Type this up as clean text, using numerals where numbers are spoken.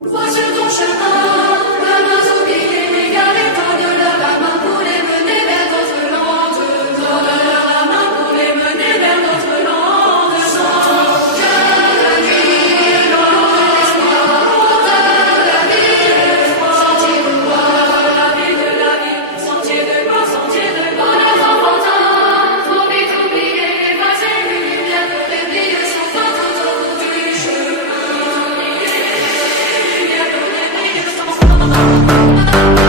Vois sur ton chemin, gamins oubliés, égarés, tends-leur la main pour les mener vers d'autres landes. Tends-leur la main pour les mener vers d'autres landes. Sans que la nuit, loin l'espoir, monte la ville, sentier de gloire, la ville de la vie, sentier de gloire, sentier de gloire. Les enfantins, trop vite oubliés, effacés, une lumière pour les vies sont fortes autour du chemin. Lumière pour les vies sont fortes.